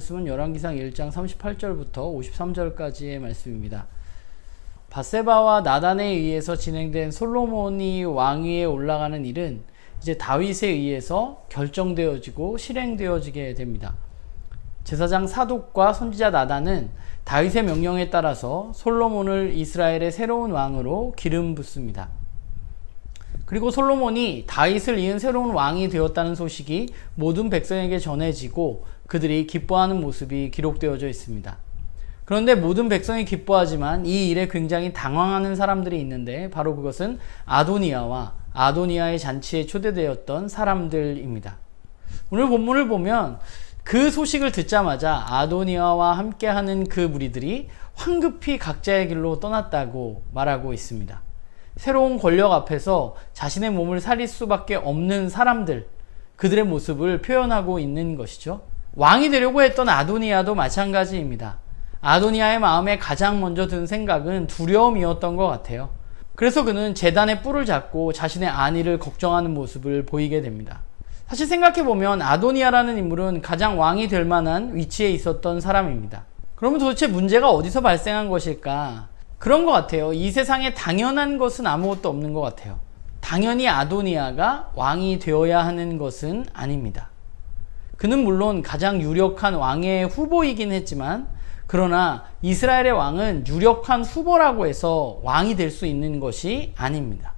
말씀은 열왕기상 1장 38절부터 53절까지의 말씀입니다. 밧세바와 나단에 의해서 진행된 솔로몬이 왕위에 올라가는 일은 이제 다윗에 의해서 결정되어지고 실행되어지게 됩니다. 제사장 사독과 선지자 나단은 다윗의 명령에 따라서 솔로몬을 이스라엘의 새로운 왕으로 기름 붓습니다. 그리고 솔로몬이 다윗을 이은 새로운 왕이 되었다는 소식이 모든 백성에게 전해지고 그들이 기뻐하는 모습이 기록되어져 있습니다. 그런데 모든 백성이 기뻐하지만 이 일에 굉장히 당황하는 사람들이 있는데 바로 그것은 아도니아와 아도니아의 잔치에 초대되었던 사람들입니다. 오늘 본문을 보면 그 소식을 듣자마자 아도니아와 함께하는 그 무리들이 황급히 각자의 길로 떠났다고 말하고 있습니다. 새로운 권력 앞에서 자신의 몸을 살릴 수밖에 없는 사람들, 그들의 모습을 표현하고 있는 것이죠. 왕이 되려고 했던 아도니아도 마찬가지입니다. 아도니아의 마음에 가장 먼저 든 생각은 두려움이었던 것 같아요. 그래서 그는 제단의 뿔을 잡고 자신의 안위를 걱정하는 모습을 보이게 됩니다. 사실 생각해보면 아도니아라는 인물은 가장 왕이 될 만한 위치에 있었던 사람입니다. 그러면 도대체 문제가 어디서 발생한 것일까? 그런 것 같아요. 이 세상에 당연한 것은 아무것도 없는 것 같아요. 당연히 아도니아가 왕이 되어야 하는 것은 아닙니다. 그는 물론 가장 유력한 왕의 후보이긴 했지만 그러나 이스라엘의 왕은 유력한 후보라고 해서 왕이 될 수 있는 것이 아닙니다.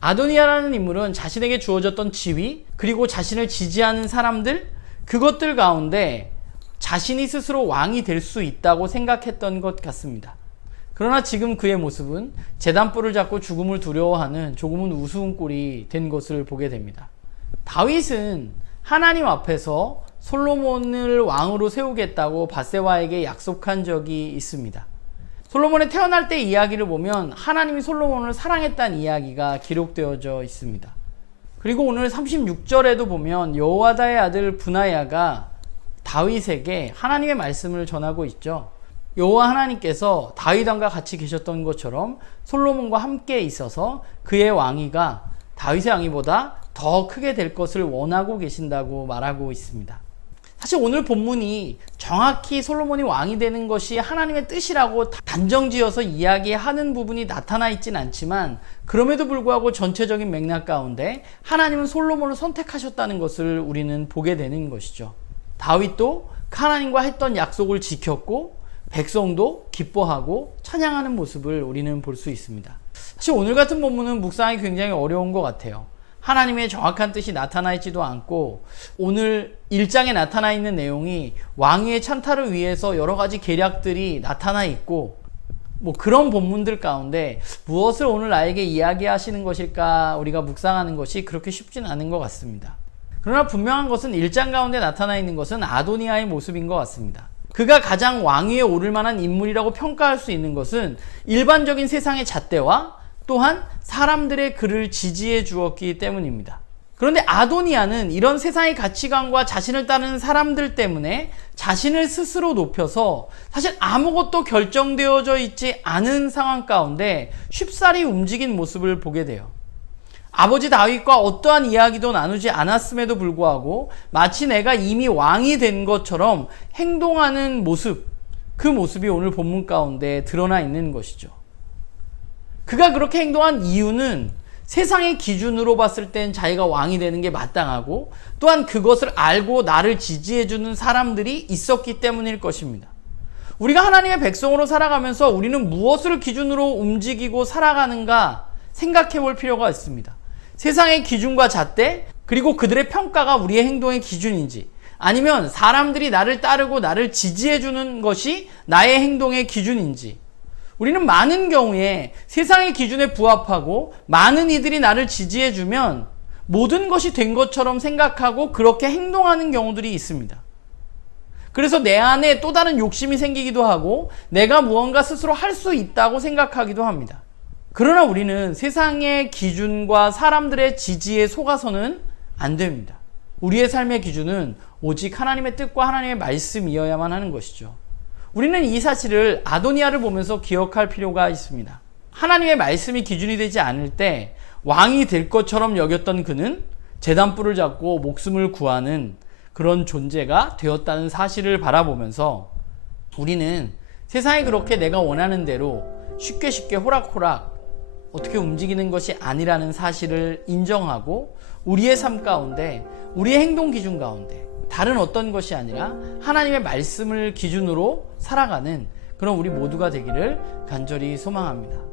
아도니아라는 인물은 자신에게 주어졌던 지위 그리고 자신을 지지하는 사람들 그것들 가운데 자신이 스스로 왕이 될 수 있다고 생각했던 것 같습니다. 그러나 지금 그의 모습은 제단뿔을 잡고 죽음을 두려워하는 조금은 우스운 꼴이 된 것을 보게 됩니다. 다윗은 하나님 앞에서 솔로몬을 왕으로 세우겠다고 밧세바에게 약속한 적이 있습니다. 솔로몬이 태어날 때 이야기를 보면 하나님이 솔로몬을 사랑했다는 이야기가 기록되어져 있습니다. 그리고 오늘 36절에도 보면 여호아다의 아들 브나야가 다윗에게 하나님의 말씀을 전하고 있죠. 여호와 하나님께서 다윗 왕과 같이 계셨던 것처럼 솔로몬과 함께 있어서 그의 왕위가 다윗의 왕위보다 더 크게 될 것을 원하고 계신다고 말하고 있습니다. 사실 오늘 본문이 정확히 솔로몬이 왕이 되는 것이 하나님의 뜻이라고 단정지어서 이야기하는 부분이 나타나 있진 않지만 그럼에도 불구하고 전체적인 맥락 가운데 하나님은 솔로몬을 선택하셨다는 것을 우리는 보게 되는 것이죠. 다윗도 하나님과 했던 약속을 지켰고 백성도 기뻐하고 찬양하는 모습을 우리는 볼 수 있습니다. 사실 오늘 같은 본문은 묵상하기 굉장히 어려운 것 같아요. 하나님의 정확한 뜻이 나타나 있지도 않고 오늘 1장에 나타나 있는 내용이 왕위의 찬탈을 위해서 여러 가지 계략들이 나타나 있고 그런 본문들 가운데 무엇을 오늘 나에게 이야기하시는 것일까 우리가 묵상하는 것이 그렇게 쉽진 않은 것 같습니다. 그러나 분명한 것은 1장 가운데 나타나 있는 것은 아도니아의 모습인 것 같습니다. 그가 가장 왕위에 오를 만한 인물이라고 평가할 수 있는 것은 일반적인 세상의 잣대와 또한 사람들의 그를 지지해 주었기 때문입니다. 그런데 아도니아는 이런 세상의 가치관과 자신을 따르는 사람들 때문에 자신을 스스로 높여서 사실 아무것도 결정되어져 있지 않은 상황 가운데 쉽사리 움직인 모습을 보게 돼요. 아버지 다윗과 어떠한 이야기도 나누지 않았음에도 불구하고 마치 내가 이미 왕이 된 것처럼 행동하는 모습, 그 모습이 오늘 본문 가운데 드러나 있는 것이죠. 그가 그렇게 행동한 이유는 세상의 기준으로 봤을 땐 자기가 왕이 되는 게 마땅하고 또한 그것을 알고 나를 지지해주는 사람들이 있었기 때문일 것입니다. 우리가 하나님의 백성으로 살아가면서 우리는 무엇을 기준으로 움직이고 살아가는가 생각해 볼 필요가 있습니다. 세상의 기준과 잣대 그리고 그들의 평가가 우리의 행동의 기준인지 아니면 사람들이 나를 따르고 나를 지지해주는 것이 나의 행동의 기준인지 우리는 많은 경우에 세상의 기준에 부합하고 많은 이들이 나를 지지해주면 모든 것이 된 것처럼 생각하고 그렇게 행동하는 경우들이 있습니다. 그래서 내 안에 또 다른 욕심이 생기기도 하고 내가 무언가 스스로 할 수 있다고 생각하기도 합니다. 그러나 우리는 세상의 기준과 사람들의 지지에 속아서는 안 됩니다. 우리의 삶의 기준은 오직 하나님의 뜻과 하나님의 말씀이어야만 하는 것이죠. 우리는 이 사실을 아도니아를 보면서 기억할 필요가 있습니다. 하나님의 말씀이 기준이 되지 않을 때 왕이 될 것처럼 여겼던 그는 제단뿔을 잡고 목숨을 구하는 그런 존재가 되었다는 사실을 바라보면서 우리는 세상이 그렇게 내가 원하는 대로 쉽게 호락호락 어떻게 움직이는 것이 아니라는 사실을 인정하고 우리의 삶 가운데, 우리의 행동 기준 가운데 다른 어떤 것이 아니라 하나님의 말씀을 기준으로 살아가는 그런 우리 모두가 되기를 간절히 소망합니다.